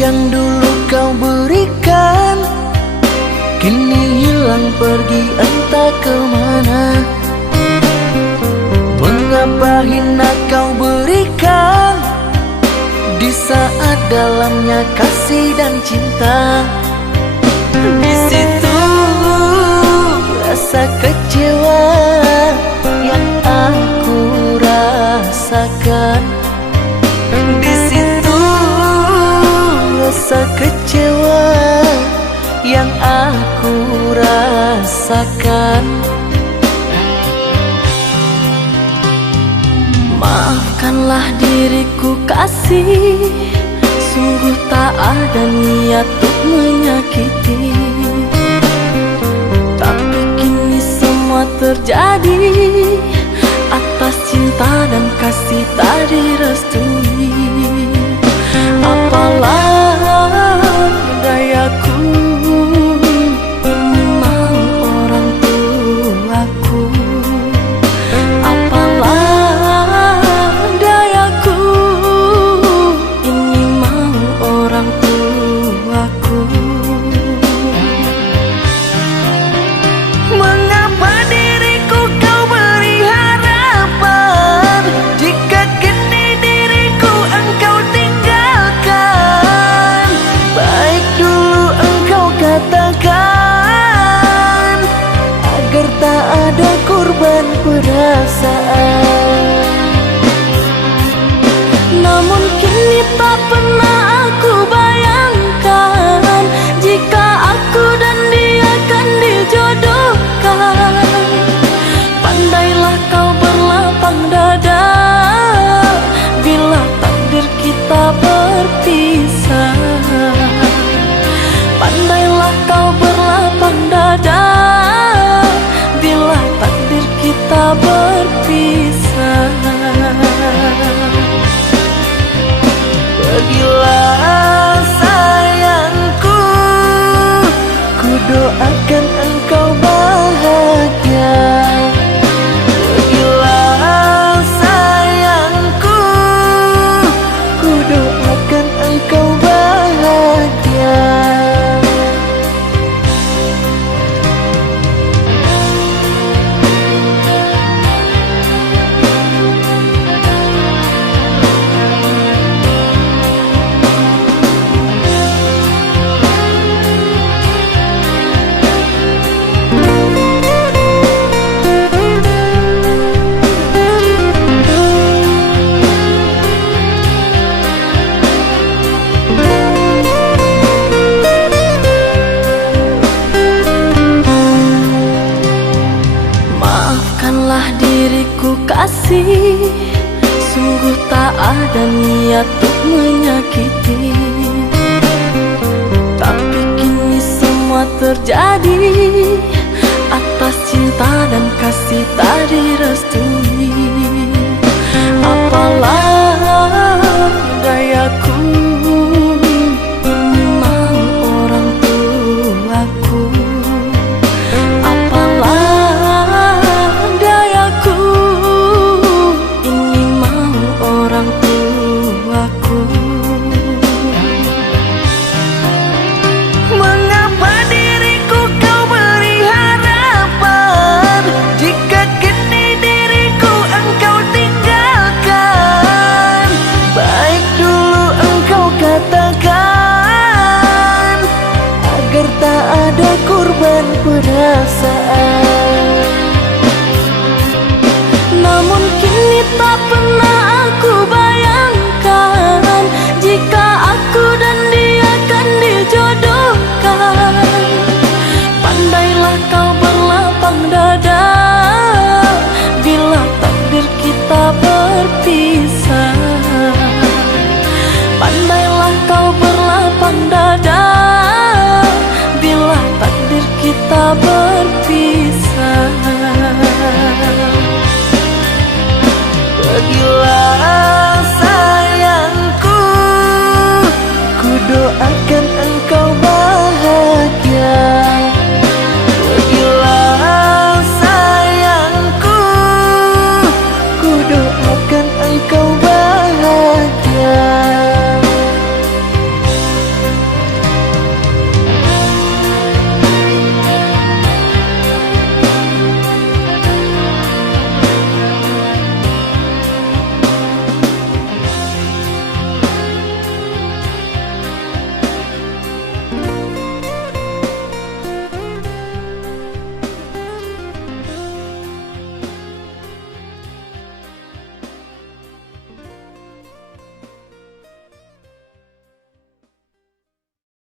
yang dulu kau berikan kini hilang pergi entah kemana. Mengapa hina kau berikan di saat dalamnya kasih dan cinta. Di situ rasa kecewa yang aku rasakan. Di situ rasa kecewa yang aku rasakan. Maafkanlah diriku kasih, sungguh tak ada niat untuk menyakiti. Tapi kini semua terjadi atas cinta dan kasih tak direstui. Apalah dayaku, ini mau orang tuaku. Apalah dayaku, ini mau orang tuaku. Mengapa diriku kau beri harapan jika kini diriku engkau tinggalkan? Baik dulu engkau katakan agar tak ada korban perasaan. Namun kini tak pernah aku bayangkan jika aku dan dia akan dijodohkan. Pandailah kau berlapang dada bila takdir kita berpisah. Pandailah kau berlapang dada bila takdir kita berpisah. Pergilah sayangku, ku doakan engkau bahagia. Pergilah sayangku, ku doakan engkau bahagia. Maafkanlah diriku kasih, sungguh tak ada niat untuk menyakiti. Tapi kini semua terjadi atas cinta dan kasih tak direstui. Apalah